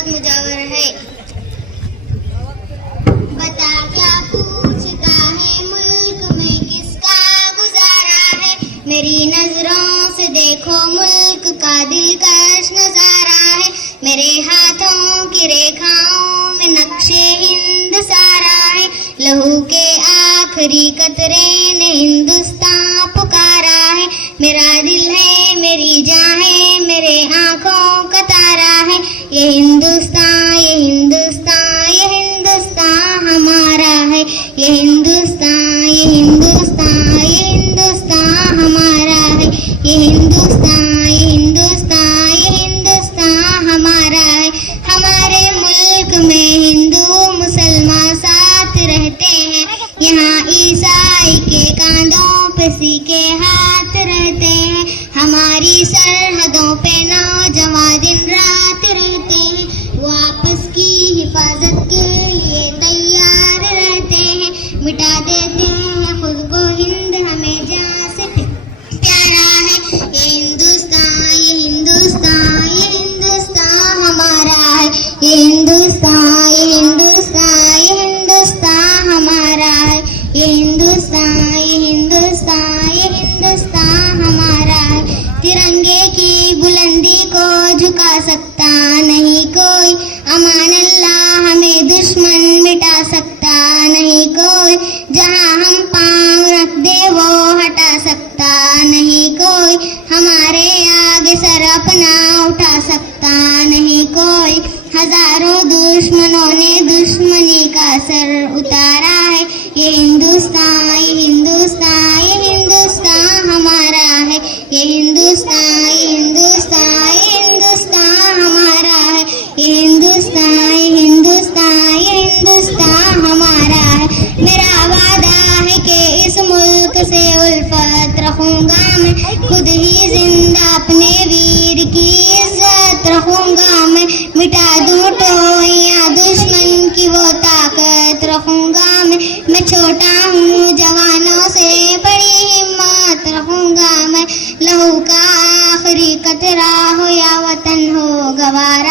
बहुत मुजावर है। बता क्या पूछता है मुल्क में किसका गुजारा है, मेरी नजरों से देखो मुल्क का दिलकश नजारा है, मेरे हाथों की रेखाओं में नक्शे हिंद सारा है, लहू के आखिरी कतरे ने हिंदुस्तान पुकारा है, मेरा दिल है मेरी जान है मेरे आंखों का तारा है, ये हिंदुस्तान ये हिंदुस्तान ये हिंदुस्तान हमारा है, ये हिंदुस्तान ये हिंदुस्तान ये हिंदुस्तान हमारा है, ये हिंदुस्तान ये हिंदुस्तान ये हिंदुस्तान हमारा है। हमारे मुल्क में हिंदू मुसलमान साथ रहते हैं, यहाँ ईसाई के कांधों पे सीके हाथ रहते हैं, हमारी सरहदों पे नौजवान दिन रात रहते हैं, वो आपस की हिफाजत के लिए तैयार रहते हैं, मिटा देते हैं खुद को हिंद हमें जहाँ से प्यारा है, ये हिंदुस्तान ये हिंदुस्तान ये हिंदुस्तान हमारा है, ये हिंदुस्तान ये हिंदुस्तान ये हिंदुस्तान हमारा है, ये हिंदुस्तान ये हिंदुस्तान ये हिंदुस्तान हमारा है। तिरंगे की बुलंदी को झुका सकता नहीं कोई, अमान अल्लाह हमें दुश्मन मिटा सकता नहीं कोई, जहाँ हम पाँव रख दे वो हटा सकता नहीं कोई, हमारे आगे सर अपना उठा सकता नहीं कोई, हजारों दुश्मनों ने दुश्मनी का सर उतारा है, ये हिंदुस्तान ये हिंदुस्तान ये हिंदुस्तान हमारा है, ये हिंदुस्तान ये हिंदुस्तान ये हिंदुस्तान हमारा है, ये हिंदुस्तान ये हिंदुस्तान ये हिंदुस्तान हमारा है। मेरा वादा है कि इस मुल्क से उल्फत रखूंगा मैं, खुद ही जिंदा अपने वीर की इज्जत रखूंगा मैं, मिटा दूं टोहियां दुश्मन की वो ताकत रखूंगा मैं छोटा हूँ जवानों से बड़ी हिम्मत रखूंगा मैं, लहू का आखिरी कतरा हो या वतन हो गवारा